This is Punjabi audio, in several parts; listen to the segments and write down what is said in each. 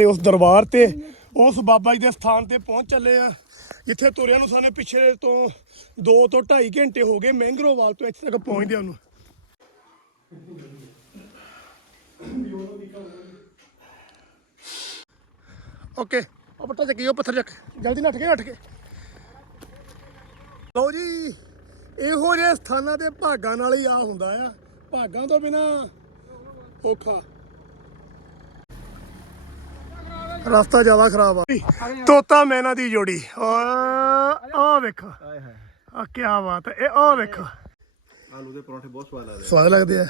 ਤੇ ਉਸ ਦਰਬਾਰ ਤੇ, ਉਸ ਬਾਬਾ ਜੀ ਦੇ ਸਥਾਨ ਤੇ ਪਹੁੰਚ ਚੱਲੇ ਆ। ਜਿੱਥੇ ਤੁਰਿਆ ਨੂੰ ਸਾਨੇ ਪਿਛਲੇ ਤੋਂ 2 ਤੋਂ 2.5 ਘੰਟੇ ਹੋ ਗਏ ਮੈਂਗਰੋਵਾਲ ਤੋਂ ਇੱਥੇ ਤੱਕ ਪਹੁੰਚਦਿਆਂ ਨੂੰ। ਓਕੇ ਉਹ ਪੱਟਾ ਚੱਕੀ, ਉਹ ਪੱਥਰ ਚੱਕ। ਜਲਦੀ ਨੱਠ ਕੇ ਨੱਠ ਕੇ। ਲਓ ਜੀ, ਇਹੋ ਜਿਹੇ ਸਥਾਨਾਂ ਦੇ ਭਾਗਾਂ ਨਾਲ ਹੀ ਆ ਹੁੰਦਾ ਆ। ਭਾਗਾਂ ਤੋਂ ਬਿਨਾ ਔਖਾ। ਰਸਤਾ ਜ਼ਿਆਦਾ ਖਰਾਬ ਆ। ਤੋਤਾ ਮੈਨਾ ਦੀ ਜੋੜੀ। ਆ ਵੇਖੋ। ਆ ਕੀ ਬਾਤ ਹੈ। ਇਹ ਆ ਵੇਖੋ। ਆਲੂ ਦੇ ਪਰੌਂਠੇ ਬਹੁਤ ਸਵਾਦ ਲੱਗਦੇ ਸਵਾਦ ਲੱਗਦੇ ਆ?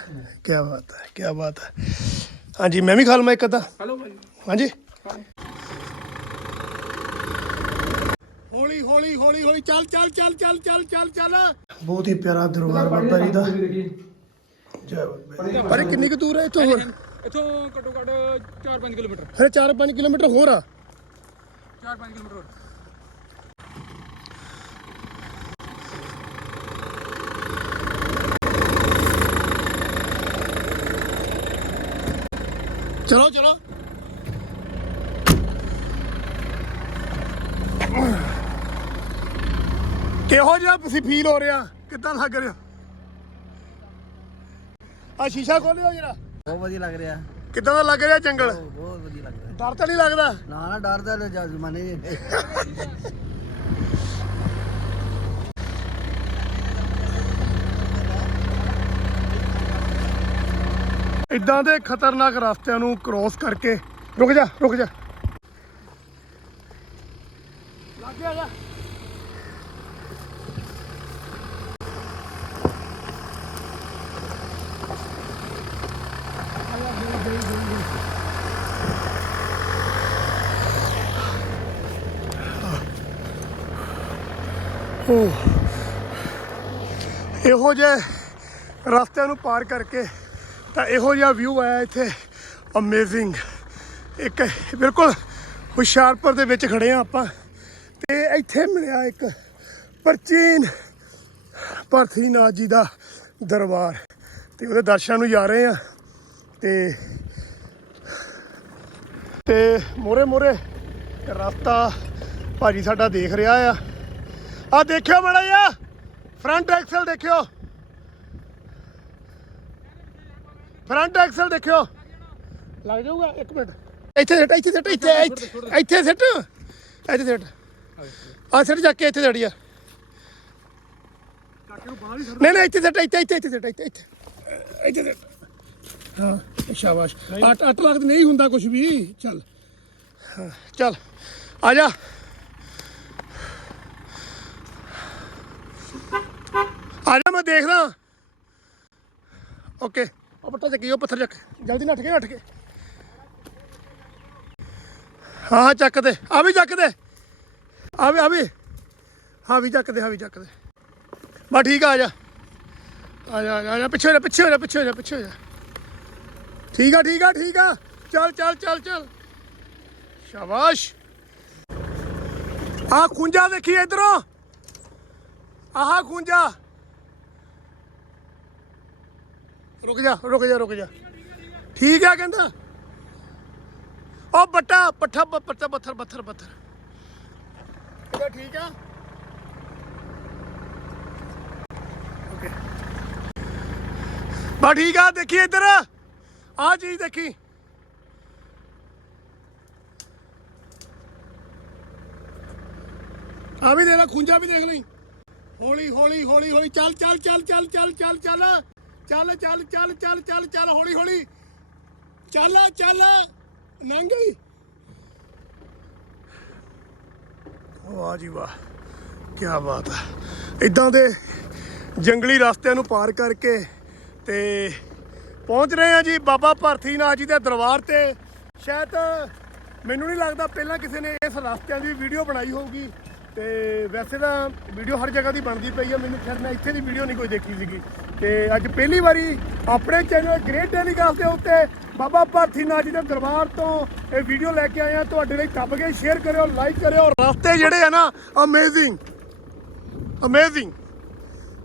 ਕੀ ਬਾਤ ਹੈ ਕੀ ਬਾਤ ਹੈ। ਹਾਂਜੀ ਮੈਂ ਵੀ ਖਾ ਲਵਾਂ ਇੱਕ ਅੱਧਾ। ਹਲੋ ਭਾਈ। ਹਾਂਜੀ। ਹੌਲੀ ਹੌਲੀ ਹੌਲੀ ਹੌਲੀ। ਚੱਲ ਚੱਲ ਚੱਲ ਚੱਲ ਚੱਲ ਚੱਲ ਚੱਲ। ਬਹੁਤ ਹੀ ਪਿਆਰਾ ਦਰਬਾਰ ਬਾਬਾ ਜੀ ਦਾ। ਜੈ ਬਾਬਾ ਪਰ ਕਿੰਨੀ ਕੁ ਦੂਰ ਹੈ ਇੱਥੋਂ ਹੋਰ? ਇੱਥੋਂ ਘੱਟੋ ਘੱਟ 4-5 ਕਿਲੋਮੀਟਰ। ਹਰੇ 4-5 ਕਿਲੋਮੀਟਰ ਹੋਰ ਆ। 4-5 ਕਿਲੋਮੀਟਰ ਹੋਰ। ਚਲੋ ਚਲੋ। ਕਿਹੋ ਜਿਹਾ ਤੁਸੀਂ ਫੀਲ ਹੋ ਰਿਹਾ ਕਿੱਦਾਂ ਲੱਗ ਰਿਹਾ ਆ ਸ਼ੀਸ਼ਾ ਖੋਲਿਓ ਜਰਾ। ਬਹੁਤ ਵਧੀਆ ਲੱਗ ਰਿਹਾ। ਕਿੱਦਾਂ ਦਾ ਲੱਗ ਰਿਹਾ ਜੰਗਲ? ਬਹੁਤ ਵਧੀਆ ਲੱਗ ਰਿਹਾ। ਡਰ ਤਾਂ ਨਹੀਂ ਲੱਗਦਾ? ਨਾ ਨਾ ਡਰਦਾ ਲੈ ਜਾ ਜ਼ਮਾਨੇ ਜੀ ਇਦਾਂ ਦੇ ਖਤਰਨਾਕ ਰਸਤਿਆਂ ਨੂੰ ਕ੍ਰੋਸ ਕਰਕੇ। ਰੁਕ ਜਾ ਰੁਕ ਜਾ। ਲੱਗ ਗਿਆ ਜਾ ਇਹੋ ਜਿਹੇ ਰਸਤਿਆਂ ਨੂੰ ਪਾਰ ਕਰਕੇ ਤਾਂ ਇਹੋ ਜਿਹਾ ਵਿਊ ਆਇਆ ਇੱਥੇ। ਅਮੇਜ਼ਿੰਗ ਇੱਕ ਬਿਲਕੁਲ ਹੁਸ਼ਿਆਰਪੁਰ ਦੇ ਵਿੱਚ ਖੜੇ ਆ ਆਪਾਂ। ਤੇ ਇੱਥੇ ਮਿਲਿਆ ਇੱਕ ਪ੍ਰਾਚੀਨ ਪਰਥੀਨਾਥ ਜੀ ਦਾ ਦਰਬਾਰ। ਤੇ ਉਹਦੇ ਦਰਸ਼ਨਾਂ ਨੂੰ ਜਾ ਰਹੇ ਆ ਤੇ ਤੇ ਮੋਰੇ ਮੋਰੇ ਰਸਤਾ ਭਾਜੀ ਸਾਡਾ ਦੇਖ ਰਿਹਾ ਆ। ਆ ਦੇਖਿਓ ਮੜਾ ਜਾ ਫਰੰਟ ਐਕਸਲ ਦੇਖਿਓ। ਫਰੰਟ ਐਕਸਲ ਦੇਖਿਓ। ਲੱਗ ਜਾਊਗਾ, ਇੱਕ ਮਿੰਟ। ਇੱਥੇ ਸਿੱਟ ਇੱਥੇ ਸਿੱਟ, ਇੱਥੇ, ਇੱਥੇ- ਸਿੱਟ। ਇੱਥੇ ਸਿੱਟ। ਆ ਸਿੱਟ ਜਾ ਕੇ ਇੱਥੇ ਸੜੀ ਆ ਨਹੀਂ ਨਹੀਂ, ਇੱਥੇ ਸਿੱਟ, ਇੱਥੇ ਇੱਥੇ ਇੱਥੇ ਸਿੱਟ, ਇੱਥੇ ਇੱਥੇ। ਸਿੱਟ। ਹਾਂ ਸ਼ਾਬਾਸ਼। ਅੱਟ ਅੱਟ ਲੱਗਦਾ ਨਹੀਂ ਹੁੰਦਾ ਕੁਝ ਵੀ। ਚੱਲ। ਚੱਲ। ਆ ਜਾ ਆ ਜਾ ਮੈਂ ਦੇਖਦਾ। ਓਕੇ। ਉਹ ਪੱਟਾ ਚੱਕੀ ਉਹ ਪੱਥਰ ਚੱਕ। ਜਲਦੀ ਨੱਠ ਕੇ ਨੱਠ ਕੇ। ਹਾਂ ਹਾਂ ਚੱਕ ਦੇ। ਆ ਵੀ ਚੱਕ ਦੇ। ਆ ਵੀ ਆ ਵੀ। ਹਾਂ ਵੀ ਚੱਕ ਦੇ ਹਾਂ ਵੀ ਚੱਕ ਦੇ। ਬਾ ਠੀਕ ਆ ਆ ਜਾ। ਆ ਜਾ ਆ ਜਾ, ਆ ਜਾ। ਪਿੱਛੇ ਹੋ ਜਾ ਪਿੱਛੇ ਹੋ ਜਾ ਪਿੱਛੇ ਹੋ ਜਾ ਪਿੱਛੇ ਹੋ ਜਾ। ਠੀਕ ਆ ਠੀਕ ਆ ਠੀਕ ਆ। ਚੱਲ ਚੱਲ ਚੱਲ ਚੱਲ। ਸ਼ਾਬਾਸ਼। ਆ ਖੁੰਝਾ ਦੇਖੀ ਇਧਰੋਂ। ਆਹ ਖੁੰਝਾ। ਰੁਕ ਜਾ ਰੁਕ ਜਾ ਰੁਕ ਜਾ। ਠੀਕ ਆ ਕਹਿੰਦਾ? ਉਹ ਬੱਟਾ, ਪੱਠਾ ਪੱਠਾ, ਪੱਥਰ ਪੱਥਰ ਪੱਥਰ। ਇਹਦਾ ਠੀਕ ਆ? ਓਕੇ। ਬਾ ਠੀਕ ਆ, ਦੇਖੀ ਇੱਧਰ। ਆ ਚੀਜ਼ ਦੇਖੀ। ਆ ਵੀ ਦੇਖ ਲੈ, ਖੁੰਝਾ ਵੀ ਦੇਖ ਲਈ। ਹੌਲੀ ਹੌਲੀ ਹੌਲੀ ਹੌਲੀ। ਚੱਲ ਚੱਲ ਚੱਲ ਚੱਲ ਚੱਲ ਚੱਲ ਚੱਲ। ਚੱਲ ਚੱਲ ਚੱਲ ਚੱਲ ਚੱਲ ਚੱਲ, ਹੌਲੀ ਹੌਲੀ। ਚੱਲ ਚੱਲ ਲੰਘ ਗਈ ਵਾਹ ਜੀ ਵਾਹ ਕੀ ਬਾਤ ਆ। ਇਦਾਂ ਦੇ ਜੰਗਲੀ ਰਸਤਿਆਂ ਨੂੰ ਪਾਰ ਕਰਕੇ ਤੇ ਪਹੁੰਚ ਰਹੇ ਆ ਜੀ ਬਾਬਾ ਭਰਤੀ ਨਾਥ ਜੀ ਦੇ ਦਰਬਾਰ ਤੇ। ਸ਼ਾਇਦ ਮੈਨੂੰ ਨਹੀਂ ਲੱਗਦਾ ਪਹਿਲਾਂ ਕਿਸੇ ਨੇ ਇਸ ਰਸਤਿਆਂ ਦੀ ਵੀਡੀਓ ਬਣਾਈ ਹੋਊਗੀ। ਤੇ ਵੈਸੇ ਤਾਂ ਵੀਡੀਓ ਹਰ ਜਗ੍ਹਾ ਦੀ ਬਣਦੀ ਪਈ ਆ। ਮੈਨੂੰ ਖੈਰ ਮੈਂ ਇੱਥੇ ਦੀ ਵੀਡੀਓ ਨਹੀਂ ਕੋਈ ਦੇਖੀ ਸੀਗੀ। ਤੇ ਅੱਜ ਪਹਿਲੀ ਵਾਰੀ ਆਪਣੇ ਚੈਨਲ ਗ੍ਰੇਟ ਟੈਲੀਕਾਸਟ ਦੇ ਉੱਤੇ ਬਾਬਾ ਭਰਥੀਨਾਥ ਜੀ ਦੇ ਦਰਬਾਰ ਤੋਂ ਇਹ ਵੀਡੀਓ ਲੈ ਕੇ ਆਏ ਆ। ਤੁਹਾਡੇ ਲਈ ਦੱਬ ਕੇ ਸ਼ੇਅਰ ਕਰਿਓ ਲਾਈਕ ਕਰਿਓ। ਰਸਤੇ ਜਿਹੜੇ ਆ ਨਾ ਅਮੇਜ਼ਿੰਗ ਅਮੇਜ਼ਿੰਗ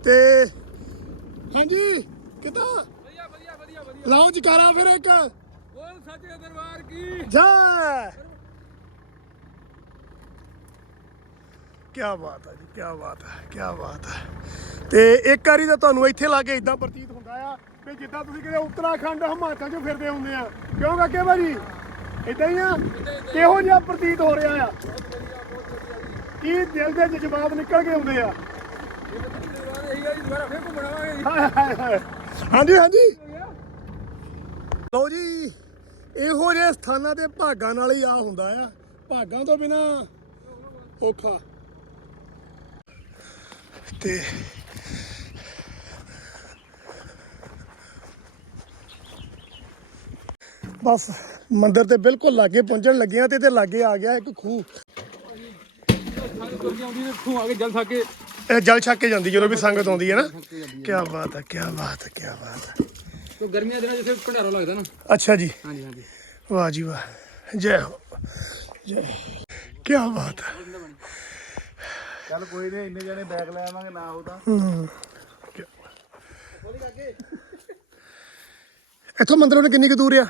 ਤੇ ਹਾਂਜੀ ਕਿਦਾਂ? ਵਧੀਆ ਵਧੀਆ ਵਧੀਆ ਵਧੀਆ। ਲਾਓ ਜਕਾਰਾ ਫਿਰ ਇੱਕ। ਬੋਲ ਸੱਚੇ ਦਰਬਾਰ ਕੀ? ਜੈ! ਕੀ ਬਾਤ ਹੈ ਜੀ ਕੀ ਬਾਤ ਹੈ ਕੀ ਬਾਤ ਹੈ ਤੇ ਇੱਕ ਵਾਰੀ ਤਾਂ ਤੁਹਾਨੂੰ ਇੱਥੇ ਲਾ ਕੇ ਇਦਾਂ ਪ੍ਰਤੀਤ ਹੁੰਦਾ ਆ ਵੀ ਜਿੱਦਾਂ ਤੁਸੀਂ ਕਿਤੇ ਉੱਤਰਾਖੰਡ, ਹਿਮਾਚਲ 'ਚ ਫਿਰਦੇ ਹੁੰਦੇ ਆ। ਕਿਉਂ ਕਾਕੇ ਭਾਜੀ? ਇਦਾਂ ਹੀ ਆ? ਕਿਹੋ ਜਿਹਾ ਪ੍ਰਤੀਤ ਹੋ ਰਿਹਾ ਆ? ਕੀ ਦਿਲ ਦੇ ਜਜ਼ਬਾਤ ਨਿਕਲ ਕੇ ਆਉਂਦੇ ਆ? ਹਾਂਜੀ ਹਾਂਜੀ। ਲਓ ਜੀ, ਇਹੋ ਜਿਹੇ ਸਥਾਨਾਂ ਤੇ ਭਾਗਾਂ ਨਾਲ ਹੀ ਆ ਹੁੰਦਾ ਆ। ਭਾਗਾਂ ਤੋਂ ਬਿਨਾ ਔਖਾ। ਤੇ ਬਸ ਮੰਦਿਰ ਤੇ ਬਿਲਕੁਲ ਲਾਗੇ ਪਹੁੰਚਣ ਲੱਗੇ ਆ ਤੇ ਤੇ ਲਾਗੇ ਆ ਗਿਆ ਇੱਕ ਖੂਹ। ਆ ਕੇ ਜਲ ਸਕੇ ਇਹ ਜਲ ਛੱਕ ਕੇ ਜਾਂਦੀ ਜਦੋਂ ਵੀ ਸੰਗਤ ਆਉਂਦੀ ਹੈ ਨਾ। ਕੀ ਬਾਤ ਹੈ ਕੀ ਬਾਤ ਹੈ ਕੀ ਬਾਤ ਹੈ। ਤੋ ਗਰਮੀਆਂ ਦੇ ਦਿਨਾਂ ਜਿੱਥੇ ਭੰਡਾਰਾ ਲੱਗਦਾ ਨਾ। ਅੱਛਾ ਜੀ। ਹਾਂਜੀ ਹਾਂਜੀ। ਵਾਹ ਜੀ ਵਾਹ। ਜੈ ਹੋ ਜੈ ਕੀ ਬਾਤ ਹੈ। ਚੱਲ ਕੋਈ ਨਹੀਂ ਇੰਨੇ ਜਣੇ ਬੈਗ ਲੈ ਆਵਾਂਗੇ ਨਾ ਹੂੰ। ਇੱਥੋਂ ਮੰਦਰੋਂ ਨੇ ਕਿੰਨੀ ਕੁ ਦੂਰ ਆ?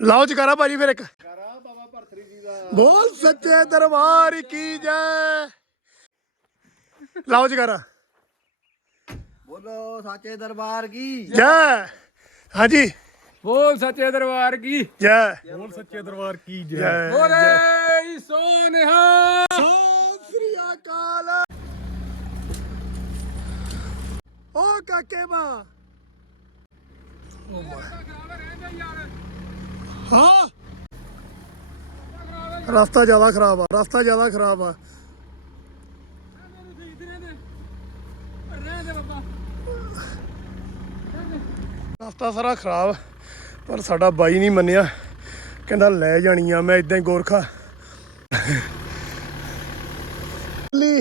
ਲਾਓ ਜਕਾਰਾ ਭਾਜੀ ਫਿਰ ਇੱਕ। ਕਰਾ ਬਾਬਾ ਭਰਤਰੀ ਜੀ ਦਾ ਬੋਲ ਸੱਚੇ ਦਰਬਾਰ ਕੀ ਜੈ। ਲਾਓ ਜਕਾਰਾ ਬੋਲੋ ਸਾਚੇ ਦਰਬਾਰ ਕੀ? ਜੈ। ਹਾਂਜੀ। ਬੋਲ ਸੱਚੇ ਦਰਬਾਰ ਕੀ? ਜੈ। ਬੋਲ ਸੱਚੇ ਦਰਬਾਰ ਕੀ ਜੈ। ਬੋਲੇ ਸੋਨਿਹਾ। ਸ੍ਰੀ ਅਕਾਲ। ਓ ਕਾਕੇ ਬਾ ਹਾਂ। ਰਸਤਾ ਜ਼ਿਆਦਾ ਖਰਾਬ ਆ ਰਸਤਾ ਜ਼ਿਆਦਾ ਖਰਾਬ ਆ। ਰਸਤਾ ਸਾਰਾ ਖਰਾਬ। ਪਰ ਸਾਡਾ ਬਾਈ ਨਹੀਂ ਮੰਨਿਆ। ਕਹਿੰਦਾ, ਲੈ ਜਾਣੀ ਆ ਮੈਂ ਇਦਾਂ ਹੀ ਗੋਰਖਾ। ਲਈ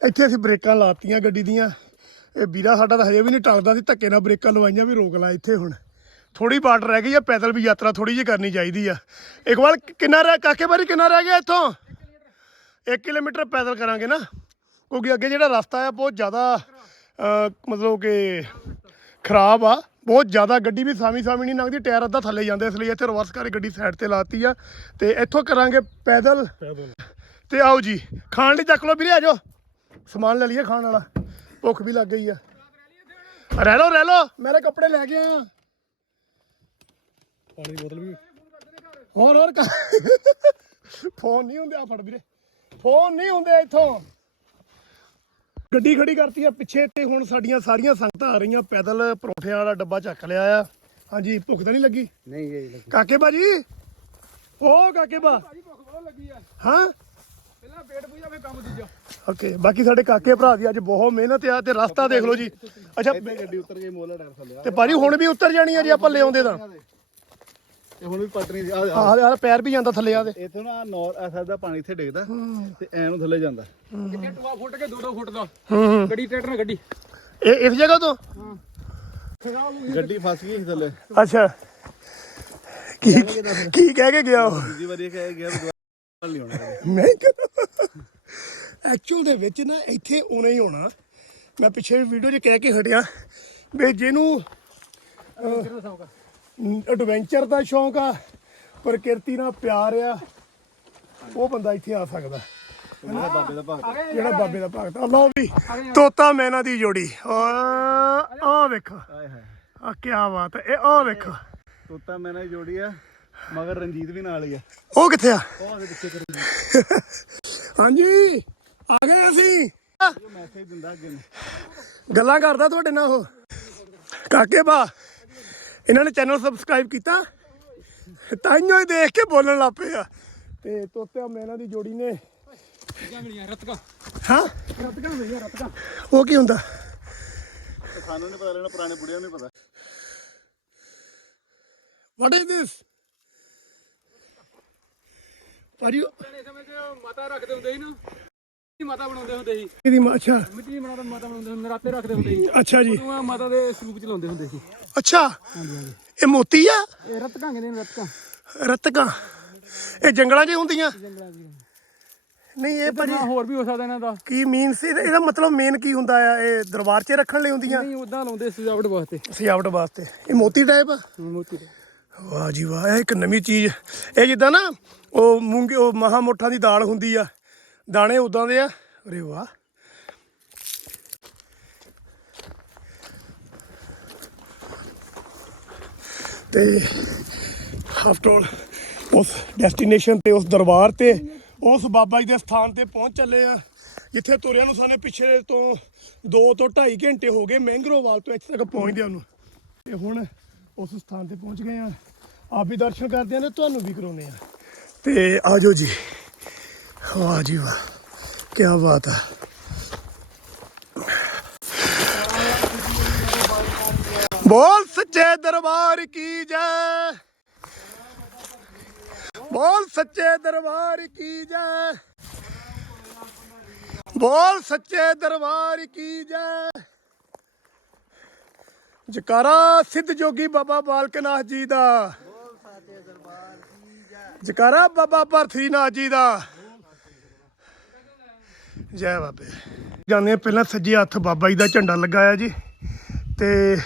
ਇੱਥੇ ਅਸੀਂ ਬ੍ਰੇਕਾਂ ਲਾਤੀਆਂ ਗੱਡੀ ਦੀਆਂ। ਇਹ ਵੀਰਾ ਸਾਡਾ ਤਾਂ ਹਜੇ ਵੀ ਨਹੀਂ ਟਲਦਾ ਸੀ, ਧੱਕੇ ਨਾਲ ਬ੍ਰੇਕਾਂ ਲਵਾਈਆਂ, ਵੀ ਰੋਕ ਲਾ ਇੱਥੇ ਹੁਣ। ਥੋੜੀ ਬਾਟ ਰਹਿ ਗਈ ਆ, ਪੈਦਲ ਵੀ ਯਾਤਰਾ ਥੋੜੀ ਜਿਹੀ ਕਰਨੀ ਚਾਹੀਦੀ ਆ। ਇੱਕ ਵਾਰ ਕਿੰਨਾ ਰਹਿ, ਕਾਕੇ ਬਾਰੀ ਕਿੰਨਾ ਰਹਿ ਗਿਆ ਇੱਥੋਂ? 1 ਕਿਲੋਮੀਟਰ ਪੈਦਲ ਕਰਾਂਗੇ ਨਾ। ਕਿਉਂਕਿ ਅੱਗੇ ਜਿਹੜਾ ਰਸਤਾ ਆ, ਬਹੁਤ ਜ਼ਿਆਦਾ ਮਤਲਬ ਕਿ ਖਰਾਬ ਆ। ਬਹੁਤ ਜ਼ਿਆਦਾ ਗੱਡੀ ਵੀ ਸਾਮੀ ਸਾਮੀ ਨਹੀਂ ਲੰਘਦੀ ਟਾਇਰ ਅੱਧਾ ਥੱਲੇ ਜਾਂਦੇ ਇਸ ਲਈ ਇੱਥੇ ਰਿਵਰਸ ਕਰਕੇ ਗੱਡੀ ਸਾਈਡ ਤੇ ਲਾਤੀ ਆ। ਤੇ ਇੱਥੋਂ ਕਰਾਂਗੇ ਪੈਦਲ। ਤੇ ਆਓ ਜੀ ਖਾਣ ਲਈ ਚੱਕ ਲਓ ਵੀਰੇ ਆ ਜਾਓ। ਸਮਾਨ ਲੈ ਲਈਏ ਖਾਣ ਵਾਲਾ। ਭੁੱਖ ਵੀ ਲੱਗ ਗਈ ਆ। ਰਹਿ ਲਓ ਰਹਿ ਲਓ ਮੇਰੇ ਕੱਪੜੇ ਲੈ ਕੇ ਆਇਆ। ਪਾਣੀ ਦੀ ਬੋਤਲ ਵੀ। ਹੋਰ ਹੋਰ ਫੋਨ ਨਹੀਂ ਹੁੰਦੇ ਆ ਫੜ ਵੀਰੇ। ਫੋਨ ਨਹੀਂ ਹੁੰਦੇ ਇੱਥੋਂ। ਗੱਡੀ ਖੜੀ ਕਰਤੀ ਆ ਪਿੱਛੇ ਤੇ ਹੁਣ ਸਾਡੀਆਂ ਸਾਰੀਆਂ ਸੰਗਤਾਂ ਆ ਰਹੀਆਂ। ਪੈਦਲ ਪਰੌਂਠਿਆਂ ਵਾਲਾ ਡੱਬਾ ਚੱਕ ਲਿਆ ਆ। ਹਾਂਜੀ ਭੁੱਖ ਤਾਂ ਨਹੀਂ ਲੱਗੀ? ਨਹੀਂ ਇਹ ਲੱਗੀ। ਕਾਕੇ ਬਾਜੀ ਓ ਕਾਕੇ ਬਾ ਭਾਜੀ ਭੁੱਖ ਬਹੁਤ ਲੱਗੀ ਆ। ਹਾਂ? ਪਹਿਲਾਂ ਪੇਟ ਪੂਜਾ ਫੇ ਕੰਮ ਦੂਜਾ ਓਕੇ ਬਾਕੀ ਸਾਡੇ ਕਾਕੇ ਭਰਾ ਦੀ ਅੱਜ ਬਹੁਤ ਮਿਹਨਤ ਆ ਤੇ ਰਸਤਾ ਦੇਖ ਲਓ ਜੀ। ਅੱਛਾ ਇੱਥੇ ਗੱਡੀ ਉਤਰ ਗਈ ਮੋਲਾ ਡਰ ਥੱਲੇ ਤੇ ਭਾਜੀ ਹੁਣ ਵੀ ਉਤਰ ਜਾਣੀ ਆ ਜੇ ਆਪਾਂ ਲੈ ਆਉਂਦੇ ਤਾਂ। ਇਹ ਹੁਣ ਵੀ ਪਟਣੀ ਆ ਆਹ ਯਾਰ ਪੈਰ ਵੀ ਜਾਂਦਾ ਥੱਲੇ ਆ ਦੇ ਇਥੋਂ ਨਾ ਨੌਰ ਅਸਰ ਦਾ ਪਾਣੀ ਇੱਥੇ ਡਿੱਗਦਾ ਤੇ ਐ ਨੂੰ ਥੱਲੇ ਜਾਂਦਾ। ਕਿੰਨੇ ਟੂਆ ਫੁੱਟ ਕੇ 2-2 ਫੁੱਟ ਦਾ? ਹੂੰ ਹੂੰ। ਗੱਡੀ ਟਰੈਕਟਰ ਨਾਲ ਗੱਡੀ। ਇਹ ਇਸ ਜਗ੍ਹਾ ਤੋਂ? ਗੱਡੀ ਫਸ ਗਈ ਸੀ ਥੱਲੇ। ਅੱਛਾ। ਕੀ ਕੀ ਕਹਿ ਕੇ ਗਿਆ ਉਹ? ਦੂਜੀ ਵਾਰੀ ਕਹਿ ਗਿਆ ਵੀ ਦੁਬਾਰਾ ਨਹੀਂ ਹੋਣਾ। ਕਦੇ। ਮੈਂ ਐਕਚੁਅਲ ਦੇ ਵਿੱਚ ਨਾ ਇੱਥੇ ਉਵੇਂ ਹੀ ਹੋਣਾ। ਮੈਂ ਪਿੱਛੇ ਵੀ ਵੀਡੀਓ 'ਚ ਕਹਿ ਕੇ ਹਟਿਆ ਵੀ ਜਿਹਨੂੰ ਐਡਵੈਂਚਰ ਦਾ ਸ਼ੌਂਕ ਆ ਪ੍ਰਕਿਰਤੀ ਨਾਲ ਪਿਆਰ ਆ। ਉਹ ਬੰਦਾ ਇੱਥੇ ਆ ਸਕਦਾ। ਮੇਰਾ ਬਾਬੇ ਦਾ ਭਗਤ। ਜਿਹੜਾ ਬਾਬੇ ਦਾ ਭਗਤ। ਲਓ ਵੀ ਤੋਤਾ ਮੈਨਾ ਦੀ ਜੋੜੀ। ਆ ਵੇਖੋ। ਆ ਕੀ ਬਾਤ ਹੈ। ਇਹ ਆ ਵੇਖੋ। ਤੋਤਾ ਮੈਨਾਂ ਦੀ ਜੋੜੀ ਆ ਮਗਰ ਰਣਜੀਤ ਵੀ ਨਾਲ ਹੀ ਆ। ਉਹ ਕਿੱਥੇ ਆ? ਉਹ ਆਦੇ ਪਿੱਛੇ ਕਰ ਹਾਂਜੀ ਆ ਗਏ ਅਸੀਂ। ਮੈਸੇਜ ਦਿੰਦਾ ਅੱਗੇ ਨੂੰ। ਗੱਲਾਂ ਕਰਦਾ ਤੁਹਾਡੇ ਨਾਲ ਉਹ। ਕਾਕੇ ਬਾ ਇਹਨਾਂ ਨੇ ਚੈਨਲ ਸਬਸਕ੍ਰਾਈਬ ਕੀਤਾ ਤਾਈਓ ਹੀ ਦੇਖ ਕੇ ਬੋਲਣ ਲੱਗ ਪਏ ਆ। ਤੇ ਤੋਤੇ ਮੈਨਾਂ ਦੀ ਜੋੜੀ ਨੇ। ਚੀਜ਼ਾਂ ਮਿਲੀਆਂ ਰਤਕਾ। ਹਾਂ? ਰਤਕਾ ਮਿਲੀਆਂ ਰਤਕਾ। ਉਹ ਕੀ ਹੁੰਦਾ? ਸਾਨੂੰ ਨਹੀਂ ਪਤਾ ਲੈਣਾ ਪੁਰਾਣੇ ਬੁੜਿਆਂ ਨੂੰ ਨਹੀਂ ਪਤਾ। ਵਾਟ ਇਜ਼ ਪੁਰਾਣੇ ਸਮੇਂ 'ਚ ਮਾਤਾ ਰੱਖਦੇ ਹੁੰਦੇ ਸੀ ਨਾ। ਮਾਤਾ ਬਣਾਉਂਦੇ ਹੁੰਦੇ ਸੀ। ਇਹਦੀ ਮਾਂ- ਅੱਛਾ। ਮਿੱਟੀ ਦੀ ਮਾਤਾ ਮਾਤਾ ਬਣਾਉਂਦੇ ਹੁੰਦੇ ਨਰਾਤੇ ਰੱਖਦੇ ਹੁੰਦੇ ਸੀ। ਅੱਛਾ ਜੀ। ਮਾਤਾ ਦੇ ਸਰੂਪ ਚ ਲਾਉਂਦੇ ਹੁੰਦੇ ਸੀ। ਅੱਛਾ ਹਾਂਜੀ ਹਾਂਜੀ ਇਹ ਮੋਤੀ ਆ? ਇਹ ਰਤਕਾਂ ਕਹਿੰਦੇ ਨੇ ਰਤਕਾਂ। ਰਤਕਾਂ। ਇਹ ਜੰਗਲਾਂ 'ਚ ਹੁੰਦੀਆਂ? ਜੰਗਲਾਂ ਦੀ ਨਹੀਂ ਇਹ ਭਾਜੀ ਨਾ ਹੋਰ ਵੀ ਹੋ ਸਕਦਾ ਇਹਨਾਂ ਦਾ। ਕੀ ਮੀਨ ਸੀ? ਇਹਦਾ ਮਤਲਬ ਮੇਨ ਕੀ ਹੁੰਦਾ ਆ? ਇਹ ਦਰਬਾਰ 'ਚ ਰੱਖਣ ਲਈ ਹੁੰਦੀਆਂ? ਨਹੀਂ ਉਦਾਂ ਲਾਉਂਦੇ ਸਜਾਵਟ ਵਾਸਤੇ। ਸਜਾਵਟ ਵਾਸਤੇ। ਇਹ ਮੋਤੀ ਟਾਈਪ ਆ? ਮੋਤੀ ਦੇ। ਵਾਹ ਜੀ ਵਾਹ ਇਹ ਇੱਕ ਨਵੀਂ ਚੀਜ਼। ਇਹ ਜਿੱਦਾਂ ਨਾ ਉਹ ਮੂੰਗੀ ਉਹ ਮਹਾ ਮੋਠਾਂ ਦੀ ਦਾਲ ਹੁੰਦੀ ਆ। ਦਾਣੇ ਉਦਾਂ ਦੇ ਆ। ਅਰੇ ਵਾਹ। ਤੇ ਆਫਟਰ ਆਲ ਉਸ ਡੈਸਟੀਨੇਸ਼ਨ ਤੇ, ਉਸ ਦਰਬਾਰ ਤੇ, ਉਸ ਬਾਬਾ ਜੀ ਦੇ ਸਥਾਨ ਤੇ ਪਹੁੰਚ ਚੱਲੇ ਆ। ਜਿੱਥੇ ਤੁਰਿਆਂ ਨੂੰ ਸਾਨੂੰ ਪਿੱਛੇ ਤੋਂ 2 ਤੋਂ 2.5 ਘੰਟੇ ਹੋ ਗਏ ਮੈਂਗਰੋਵਾਲ ਤੋਂ ਇੱਥੇ ਤੱਕ ਪਹੁੰਚਦੇ ਉਹਨੂੰ ਤੇ ਹੁਣ ਉਸ ਸਥਾਨ ਤੇ ਪਹੁੰਚ ਗਏ ਆ। ਆਪ ਵੀ ਦਰਸ਼ਨ ਕਰਦੇ ਆ ਤੇ ਤੁਹਾਨੂੰ ਵੀ ਕਰਾਉਨੇ ਆ। ਤੇ ਆਜੋ ਜੀ। ਵਾਹ ਜੀ ਵਾਹ। ਕੀ ਬਾਤ ਆ। ਬੋਲ ਸੱਚੇ ਦਰਬਾਰ ਕੀ ਜੈ? ਬੋਲ ਸੱਚੇ ਦਰਬਾਰ ਕੀ ਜੈ? ਬੋਲ ਸੱਚੇ ਦਰਬਾਰ ਕੀ ਜੈ? ਜਕਾਰਾ ਸਿੱਧ ਜੋਗੀ ਬਾਬਾ ਬਾਲਕਨਾਥ ਜੀ ਦਾ। ਜਕਾਰਾ ਬਾਬਾ ਭਰਥੀਨਾਥ ਜੀ ਦਾ। ਜੈ ਬਾਬੇ। ਜਾਂਦੇ ਹਾਂ, ਪਹਿਲਾਂ ਸੱਜੇ ਹੱਥ ਬਾਬਾ ਜੀ ਦਾ ਝੰਡਾ ਲਗਾਇਆ ਜੀ। ਤੇ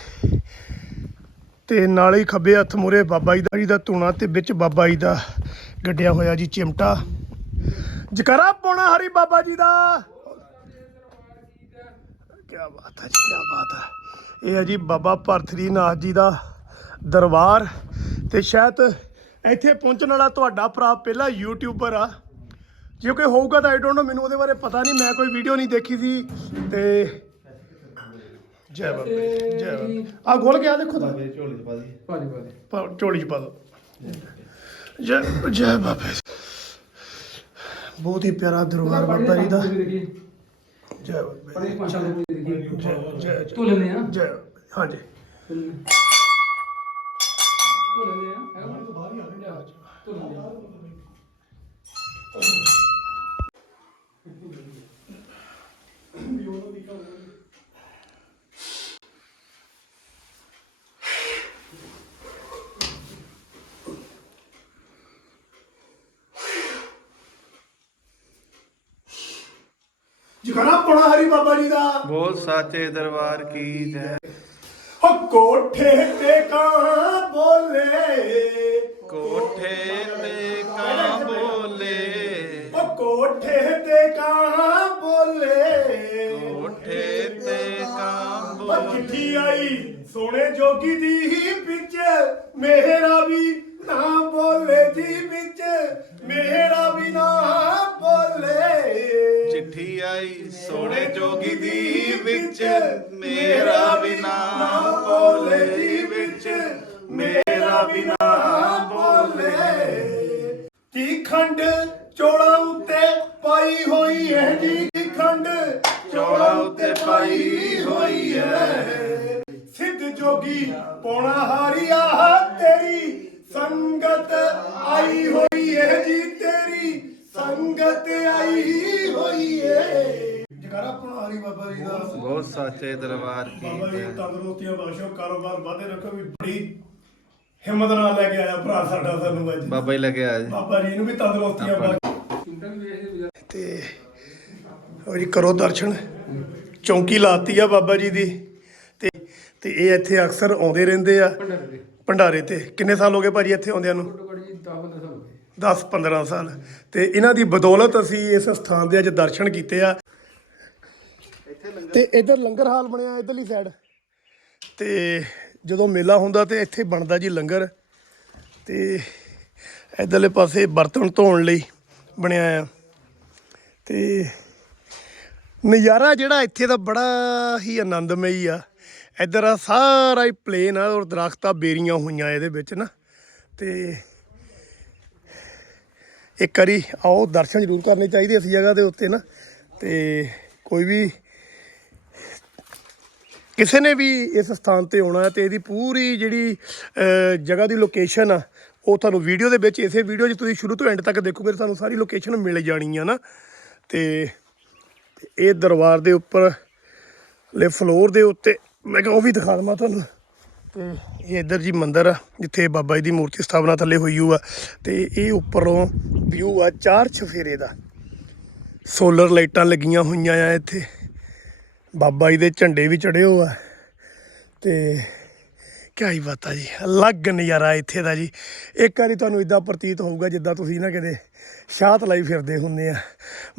ਤੇ ਨਾਲੇ ਹੀ ਖੱਬੇ ਹੱਥ ਮੂਹਰੇ ਬਾਬਾ ਜੀ ਦਾ ਜੀ ਦਾ ਧੂਣਾ ਤੇ ਵਿੱਚ ਬਾਬਾ ਜੀ ਦਾ ਗੱਡਿਆ ਹੋਇਆ ਜੀ ਚਿਮਟਾ। ਜਕਾਰਾ ਪਾਉਣਾ ਹਰੀ ਬਾਬਾ ਜੀ ਦਾ। ਕੀ ਬਾਤ ਹੈ ਜੀ ਕੀ ਬਾਤ ਹੈ। ਇਹ ਹੈ ਜੀ ਬਾਬਾ ਭਰਥਰੀ ਨਾਥ ਜੀ ਦਾ ਦਰਬਾਰ ਤੇ ਸ਼ਾਇਦ ਇੱਥੇ ਪਹੁੰਚਣ ਵਾਲਾ ਤੁਹਾਡਾ ਭਰਾ ਪਹਿਲਾ ਯੂਟਿਊਬਰ ਆ। ਜੇ ਕੋਈ ਹੋਊਗਾ ਤਾਂ ਆਈ ਡੋਨਟ ਨੋ ਮੈਨੂੰ ਉਹਦੇ ਬਾਰੇ ਪਤਾ ਨਹੀਂ, ਮੈਂ ਕੋਈ ਵੀਡੀਓ ਨਹੀਂ ਦੇਖੀ ਸੀ ਤੇ ਜੈ ਬਾਬੇ ਜੈ ਬਾਬੇ ਆ ਖੋਲ ਕੇ ਆ ਦੇਖੋ ਤਾਂ? ਝੋਲੀ ਚ ਪਾ ਦੀ। ਭਾਜੀ ਭਾਜੀ ਪਾ- ਝੋਲੀ ਚ ਪਾ ਦੋ। ਜੈ ਜੈ ਬਾਬੇ ਬਹੁਤ ਹੀ ਪਿਆਰਾ ਦਰਬਾਰ ਬਾਬਾ ਜੀ ਦਾ। ਜੈ ਬਾਬੇ ਦੇਖੀ। ਜੈ ਜੈ ਜੈ। ਤੋ ਲੈਨੇ ਆ। ਜੈ ਹਾਂਜੀ। ਤੋ ਲੈਨੇ ਆ। ਹੈ ਉਹ ਬਾਹਰ ਹੀ ਆ। ਰਿਹਾ ਤੋ ਲੈਨੇ ਆ। ਜਗਰਾ ਪਣਾ ਹਰੀ ਬਾਬਾ ਜੀ ਦਾ। ਬੋਲ ਸਾਚੇ ਦਰਬਾਰ ਕੀ ਜੈ। ਓ ਕੋਠੇ ਤੇ ਕਾਂ ਬੋਲੇ। ਕੋਠੇ ਤੇ ਕਾਂ ਬੋਲੇ। ਓ ਕੋਠੇ ਤੇ ਕਾਂ ਬੋਲੇ। ਕੋਠੇ ਤੇ ਕਾਂ ਬੋਲੇ ਚਿੱਠੀ ਆਈ ਸੋਹਣੇ ਜੋਗੀ ਦੀ ਵਿੱਚ। ਮੇਰਾ ਵੀ ਨਾ ਬੋਲੇ ਜੀ ਵਿੱਚ। ਮੇਰਾ ਵੀ ਨਾ ਚਿੱਠੀ ਸੋਹਣੇ ਜੋਗੀ ਦੀ ਵਿੱਚ ਮੇਰਾ ਬਿਨਾ ਬੋਲੇ ਜੀ ਵਿੱਚ ਮੇਰਾ ਵੀ ਨਾਮ ਬੋਲੇ। ਕੀ ਖੰਡ ਚੋਲਾ ਉੱਤੇ ਪਾਈ ਹੋਈ ਹੈ ਜੀ? ਕੀ ਖੰਡ ਚੋਲਾ ਉੱਤੇ ਪਾਈ ਹੋਈ ਹੈ? ਸਿੱਧ ਜੋਗੀ ਪੋਣਾ ਹਾਰੀਆ ਤੇਰੀ ਸੰਗਤ ਆਈ ਹੋਈ ਹੈ ਜੀ ਤੇਰੀ। ਸੰਗਤ ਆਈ ਹੋਈ ਹੈ ਜਗਰਾ ਪੋਣਾ ਹਾਰੀ ਬਾਬਾ ਜੀ ਦਾ। ਬਹੁਤ ਸਾਚੇ ਦਰਬਾਰ ਕੀ ਜੈ ਤੰਦਰੁਸਤੀਆਂ ਬਖਸ਼ੋ ਕਾਰੋਬਾਰ ਵਾਧੇ ਰੱਖੋ ਵੀ ਬੜੀ ਹਿੰਮਤ ਨਾਲ ਲੈ ਕੇ ਆਇਆ ਭਰਾ ਸਾਡਾ ਸਾਨੂੰ ਅੱਜ। ਬਾਬਾ ਹੀ ਲੱਗਿਆ ਜੀ। ਬਾਬਾ ਜੀ ਨੂੰ ਵੀ ਤੰਦਰੁਸਤੀਆਂ ਬਖਸ਼। ਤੇ ਉਹ ਜੀ ਕਰੋ ਦਰਸ਼ਨ। ਚੌਂਕੀ ਲਾਤੀ ਆ ਬਾਬਾ ਜੀ ਦੀ। ਤੇ ਤੇ ਇਹ ਇੱਥੇ ਅਕਸਰ ਆਉਂਦੇ ਰਹਿੰਦੇ ਆ। ਭੰਡਾਰੇ ਤੇ। ਕਿੰਨੇ ਸਾਲ ਹੋ ਗਏ ਭਾਜੀ ਇੱਥੇ ਆਉਂਦਿਆਂ ਨੂੰ? ਘੱਟੋ ਘੱਟ ਜੀ 10 ਬੰਦੇ ਸਾਲ। ਹੋ ਗਏ 10 15 ਸਾਲ। ਤੇ ਇਹਨਾਂ ਦੀ ਬਦੌਲਤ ਅਸੀਂ ਇਸ ਸਥਾਨ ਦੇ ਅੱਜ ਦਰਸ਼ਨ ਕੀਤੇ ਆ। ਤੇ ਇਧਰ ਲੰਗਰ ਹਾਲ ਬਣਿਆ ਇਧਰਲੀ ਸਾਈਡ ਤੇ ਜਦੋਂ ਮੇਲਾ ਹੁੰਦਾ ਤੇ ਇੱਥੇ ਬਣਦਾ ਜੀ ਲੰਗਰ। ਤੇ ਇਧਰਲੇ ਪਾਸੇ ਬਰਤਨ ਧੋਣ ਲਈ ਬਣਿਆ ਆ। ਤੇ ਨਜ਼ਾਰਾ ਜਿਹੜਾ ਇੱਥੇ ਦਾ ਬੜਾ ਹੀ ਆਨੰਦਮਈ ਆ। ਇਧਰ ਆ ਸਾਰਾ ਹੀ ਪਲੇਨ ਆ ਔਰ ਦਰਖਤਾਂ ਬੇਰੀਆਂ ਹੋਈਆਂ ਇਹਦੇ ਵਿੱਚ ਨਾ। ਤੇ ਇੱਕ ਵਾਰੀ ਆਓ, ਦਰਸ਼ਨ ਜ਼ਰੂਰ ਕਰਨੇ ਚਾਹੀਦੇ ਇਸ ਜਗ੍ਹਾ ਦੇ ਉੱਤੇ ਨਾ। ਤੇ ਕੋਈ ਵੀ ਕਿਸੇ ਨੇ ਵੀ ਇਸ ਸਥਾਨ ਤੇ ਆਉਣਾ ਹੈ ਤੇ ਇਹਦੀ ਪੂਰੀ ਜਿਹੜੀ ਜਗ੍ਹਾ ਦੀ ਲੋਕੇਸ਼ਨ ਆ, ਉਹ ਤੁਹਾਨੂੰ ਵੀਡੀਓ ਦੇ ਵਿੱਚ, ਇਸੇ ਵੀਡੀਓ 'ਚ ਤੁਸੀਂ ਸ਼ੁਰੂ ਤੋਂ ਐਂਡ ਤੱਕ ਦੇਖੋਗੇ ਤਾਂ ਤੁਹਾਨੂੰ ਸਾਰੀ ਲੋਕੇਸ਼ਨ ਮਿਲ ਜਾਣੀ ਆ ਨਾ। ਤੇ ਤੇ ਇਹ ਦਰਬਾਰ ਦੇ ਉੱਪਰ ਲੈ ਫਲੋਰ ਦੇ ਉੱਤੇ, ਮੈਂ ਕਿਹਾ ਉਹ ਵੀ ਦਿਖਾ ਦਵਾਂ ਤੁਹਾਨੂੰ। ਤੇ ਇਹ ਇੱਧਰ ਜੀ ਮੰਦਿਰ ਆ, ਜਿੱਥੇ ਬਾਬਾ ਜੀ ਦੀ ਮੂਰਤੀ ਸਥਾਪਨਾ ਥੱਲੇ ਹੋਈ ਹੋਈ ਆ ਤੇ ਇਹ ਉੱਪਰੋਂ ਵਿਊ ਆ ਚਾਰ ਛਫੇਰੇ ਦਾ। ਸੋਲਰ ਲਾਈਟਾਂ ਲੱਗੀਆਂ ਹੋਈਆਂ ਆ ਇੱਥੇ। ਬਾਬਾ ਜੀ ਦੇ ਝੰਡੇ ਵੀ ਚੜੇ ਹੋ ਆ। ਤੇ ਕਿਆ ਹੀ ਬਾਤ ਆ ਜੀ, ਅਲੱਗ ਨਜ਼ਾਰਾ ਇੱਥੇ ਦਾ ਜੀ। ਇੱਕ ਵਾਰੀ ਤੁਹਾਨੂੰ ਇਦਾਂ ਪ੍ਰਤੀਤ ਹੋਊਗਾ, ਜਿੱਦਾਂ ਤੁਸੀਂ ਨਾ ਕਿਤੇ ਸ਼ਾਹਤ ਲਈ ਫਿਰਦੇ ਹੁੰਦੇ ਆ।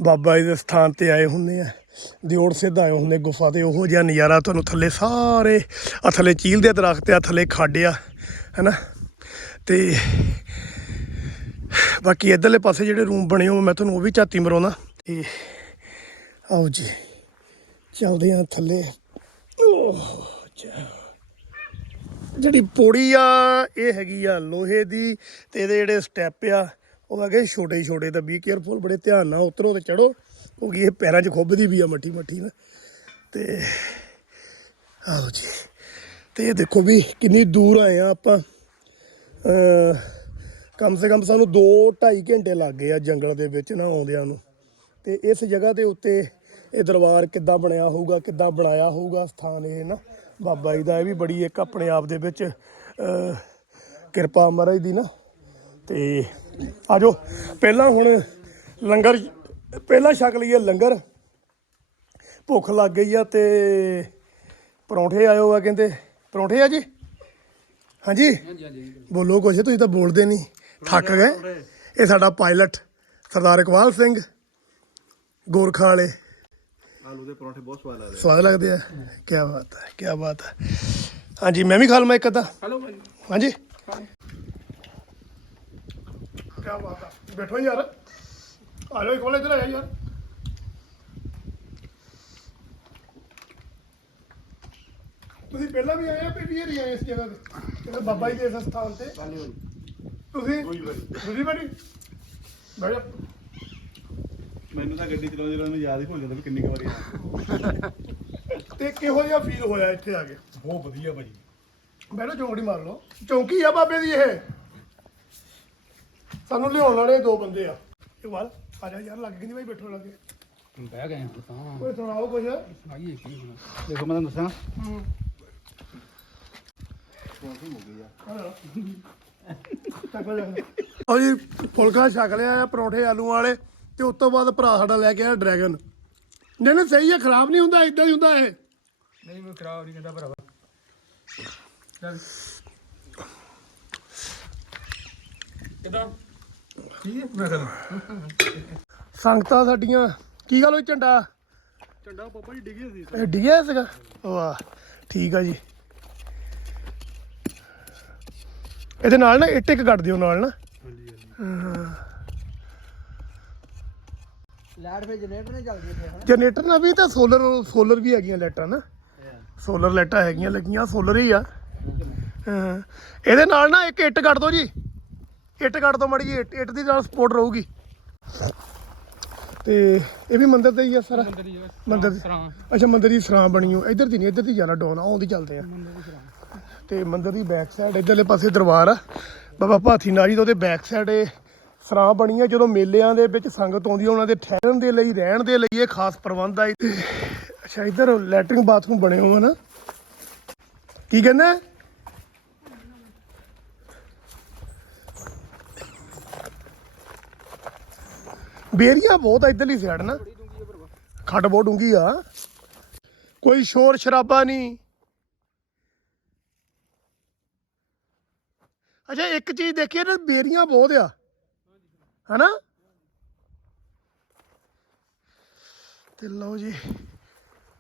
ਬਾਬਾ ਜੀ ਦੇ ਸਥਾਨ ਤੇ ਆਏ ਹੁੰਦੇ ਆ। ਦਿਓੜ ਸਿੱਧ ਆਏ ਹੁੰਦੇ ਗੁਫਾ ਤੇ ਉਹੋ ਜਿਹਾ ਨਜ਼ਾਰਾ ਤੁਹਾਨੂੰ ਥੱਲੇ ਸਾਰੇ ਆ ਥੱਲੇ ਚੀਲ ਦੇ ਦਰਖਤ ਆ ਥੱਲੇ ਖੱਡ ਆ ਹੈਨਾ? ਤੇ ਬਾਕੀ ਇਧਰਲੇ ਪਾਸੇ ਜਿਹੜੇ ਰੂਮ ਬਣੇ ਹੋ ਮੈਂ ਤੁਹਾਨੂੰ ਉਹ ਵੀ ਝਾਤੀ ਮਰਾਉਣਾ ਤੇ ਆਓ ਜੀ ਚੱਲਦੇ ਆ ਥੱਲੇ। ਓਹ, ਚਾ। ਜਿਹੜੀ ਪੌੜੀ ਆ ਇਹ ਹੈਗੀ ਆ ਲੋਹੇ ਦੀ ਤੇ ਇਹਦੇ ਜਿਹੜੇ ਸਟੈਪ ਆ ਉਹ ਹੈਗੇ ਛੋਟੇ ਛੋਟੇ ਤਾਂ ਬੀ ਕੇਅਰਫੁਲ ਬੜੇ ਧਿਆਨ ਨਾਲ ਉਤਰੋ ਤੇ ਚੜੋ ਕਿਉਂਕਿ ਇਹ ਪੈਰਾਂ 'ਚ ਖੁੱਬਦੀ ਵੀ ਆ ਮੱਠੀ ਮੱਠੀ ਨਾ। ਤੇ ਆਓ ਜੀ। ਤੇ ਇਹ ਦੇਖੋ ਵੀ ਕਿੰਨੀ ਦੂਰ ਆਏ ਆ ਆਪਾਂ। ਕਮ ਸੇ ਕਮ ਸਾਨੂੰ 2 2.5 ਘੰਟੇ ਲੱਗ ਗਏ ਆ ਜੰਗਲ ਦੇ ਵਿੱਚ ਨਾ ਆਉਂਦਿਆਂ ਨੂੰ। ਤੇ ਇਸ ਜਗ੍ਹਾ ਦੇ ਉੱਤੇ ਇਹ ਦਰਬਾਰ ਕਿੱਦਾਂ ਬਣਿਆ ਹੋਊਗਾ, ਕਿੱਦਾਂ ਬਣਾਇਆ ਹੋਊਗਾ ਸਥਾਨ ਇਹ ਨਾ। ਬਾਬਾ ਜੀ ਦਾ ਇਹ ਵੀ ਬੜੀ ਇੱਕ ਆਪਣੇ ਆਪ ਦੇ ਵਿੱਚ ਕਿਰਪਾ ਮਹਾਰਾਜ ਦੀ ਨਾ। ਤੇ ਆਜੋ ਪਹਿਲਾਂ ਹੁਣ ਲੰਗਰ ਪਹਿਲਾਂ ਛਕ ਲਈਏ ਲੰਗਰ। ਭੁੱਖ ਲੱਗ ਗਈ ਆ ਤੇ ਪਰੌਂਠੇ ਆਇਓ ਆ ਕਹਿੰਦੇ। ਪਰੌਂਠੇ ਆ ਜੀ? ਹਾਂਜੀ? ਹਾਂਜੀ ਹਾਂਜੀ ਬੋਲੋ ਕੁਛ ਤੁਸੀਂ ਤਾਂ ਬੋਲਦੇ ਨਹੀਂ। ਥੱਕ ਗਏ? ਇਹ ਸਾਡਾ ਪਾਇਲਟ ਸਰਦਾਰ ਇਕਬਾਲ ਸਿੰਘ ਗੋਰਖਾ ਵਾਲੇ। ਆਲੂ ਦੇ ਪਰੌਂਠੇ ਬਹੁਤ ਸਵਾਦ ਲੱਗਦੇ ਸਵਾਦ ਲੱਗਦੇ ਆ? ਕੀ ਬਾਤ ਹੈ ਕੀ ਬਾਤ ਹੈ ਹਾਂਜੀ ਮੈਂ ਵੀ ਖਾ ਲਵਾਂ ਇੱਕ ਅੱਧਾ। ਹਲੋ ਹਾਂਜੀ। ਕੀ ਬਾਤ ਹੈ ਬੈਠੋ ਯਾਰ। ਆ ਜਾਓ ਇਕਵਾਲ ਇੱਧਰ ਆ ਜਾ ਯਾਰ ਤੁਸੀਂ ਪਹਿਲਾਂ ਵੀ ਆਏ ਆ ਪਹਿਲੀ ਵਾਰੀ ਆਏ ਇਸ ਜਗ੍ਹਾ ਤੇ? ਇਹ ਬਾਬਾ ਜੀ ਦੇ ਇਸ ਸਥਾਨ ਤੇ। ਤੁਸੀਂ? ਦੂਜੀ ਵਾਰੀ। ਬੈਠ ਜਾ। ਮੈਨੂੰ ਤਾਂ ਗੱਡੀ ਚਲਾਉਂਦੇ ਰਹਿੰਦੇ ਯਾਦ ਹੀ ਭੁੱਲ ਜਾਂਦਾ ਵੀ ਕਿੰਨੀ ਕੁ ਵਾਰੀ ਤੇ ਕਿਹੋ ਜਿਹਾ ਫੀਲ ਹੋਇਆ ਇੱਥੇ ਆ ਕੇ? ਬਹੁਤ ਵਧੀਆ ਭਾਜੀ। ਬੈਠੋ ਚੌਂਕੜੀ ਮਾਰ ਲਓ। ਚੌਂਕੀ ਆ ਬਾਬੇ ਦੀ ਇਹ। ਸਾਨੂੰ ਲਿਆਉਣ ਵਾਲੇ ਦੋ ਬੰਦੇ ਆ। ਇਕਬਾਲ ਆ ਜਾ ਯਾਰ ਲੱਗ ਗਈ ਨਹੀਂ ਬਾਈ ਬੈਠੋ ਲੱਗੇ ਬਹਿ ਗਏ ਹਾਂ ਤਾਂ। ਕੋਈ ਸੁਣਾਓ ਕੁਝ ਆਈਏ ਕੀ ਹੋਣਾ। ਦੇਖੋ ਮੈਂ ਤੁਹਾਨੂੰ ਦੱਸਾਂ। ਉਹ ਜੀ ਫੁਲਕਾ ਛਕ ਲਿਆ ਆ ਪਰੌਂਠੇ ਆਲੂ ਵਾਲੇ ਤੇ ਉਸ ਤੋਂ ਬਾਅਦ ਭਰਾ ਸਾਡਾ ਲੈ ਕੇ ਆਇਆ ਡਰੈਗਨ। ਨਹੀਂ ਨਹੀਂ ਸਹੀ ਹੈ ਖਰਾਬ ਨਹੀਂ ਹੁੰਦਾ ਇਦਾਂ ਹੀ ਹੁੰਦਾ ਇਹ। ਨਹੀਂ ਮੈਂ ਖਰਾਬ ਨਹੀਂ ਕਹਿੰਦਾ ਭਰਾਵਾ। ਚੱਲ। ਕਿਦਾਂ? ਠੀਕ ਹੈ ਮੈਂ ਕਹਿੰਦਾ ਸੰਗਤਾਂ ਸਾਡੀਆਂ ਕੀ ਗੱਲ ਹੋਈ ਝੰਡਾ? ਝੰਡਾ ਪਾਪਾ ਜੀ ਡਿੱਗਿਆ ਸੀ। ਇਹ ਡਿੱਗਿਆ ਸੀਗਾ? ਵਾਹ ਠੀਕ ਆ ਜੀ। ਇਹਦੇ ਨਾਲ ਨਾ ਇੱਟ ਇੱਕ ਕੱਢ ਦਿਓ ਨਾਲ ਨਾ। ਲਾਈਟ ਫੇ ਜਨਰੇਟਰ ਨੇ ਚੱਲਦੀ ਜਨਰੇਟਰ ਨਾਲ ਵੀ ਤਾਂ ਸੋਲਰ ਸੋਲਰ ਵੀ ਹੈਗੀਆਂ ਲਾਈਟਾਂ ਨਾ। ਸੋਲਰ ਲਾਈਟਾਂ ਹੈਗੀਆਂ ਲੱਗੀਆਂ ਸੋਲਰ ਹੀ ਆ। ਹਾਂ। ਇਹਦੇ ਨਾਲ ਨਾ ਇੱਕ ਇੱਟ ਕੱਢ ਦਿਓ ਜੀ। ਇੱਟ ਕੱਢ ਦਿਓ ਮੜੀ ਇੱਟ ਇੱਟ ਦੀ ਨਾਲ ਸਪੋਰਟ ਰਹੂਗੀ। ਤੇ ਇਹ ਵੀ ਮੰਦਿਰ ਤੇ ਹੀ ਆ ਸਾਰਾ? ਮੰਦਰ ਦੀ ਅੱਛਾ ਮੰਦਿਰ ਦੀ ਸਰਾਂ ਬਣੀ ਹੋ ਇੱਧਰ ਦੀ ਨਹੀਂ ਇੱਧਰ ਦੀ ਜ਼ਿਆਦਾ ਡਾਉਨ ਆ ਆਉਂਦੀ ਚੱਲਦੇ ਆ। ਤੇ ਮੰਦਿਰ ਦੀ ਬੈਕ ਸਾਈਡ ਇੱਧਰਲੇ ਪਾਸੇ ਦਰਬਾਰ ਆ। ਬਾਬਾ ਭਾਥੀ ਨਾਰੀ ਦਾ ਉਹਦੇ ਬੈਕ ਸਾਈਡ ਇਹ ਸਰਾਂ ਬਣੀ ਆ ਜਦੋਂ ਮੇਲਿਆਂ ਦੇ ਵਿੱਚ ਸੰਗਤ ਆਉਂਦੀ ਆ ਉਹਨਾਂ ਦੇ ਠਹਿਰਨ ਦੇ ਲਈ ਰਹਿਣ ਦੇ ਲਈ ਇਹ ਖਾਸ ਪ੍ਰਬੰਧ ਆ। ਤੇ ਅੱਛਾ ਇੱਧਰ ਲੈਟਰਿੰਗ ਬਾਥਰੂਮ ਬਣੇ ਹੋਏ ਨਾ। ਕੀ ਕਹਿੰਦਾ? ਬੇਰੀਆਂ ਬਹੁਤ ਆ, ਇੱਧਰਲੀ ਸਾਈਡ ਨਾ। ਖੱਡ ਬਹੁਤ ਡੂੰਗੀ ਆ। ਕੋਈ ਸ਼ੋਰ ਸ਼ਰਾਬਾ ਨਹੀਂ ਅੱਛਾ, ਇੱਕ ਚੀਜ਼ ਦੇਖੀਏ ਨਾ ਬੇਰੀਆਂ ਬਹੁਤ ਆ। ਹਨਾ? ਤੇ ਲਓ ਜੀ।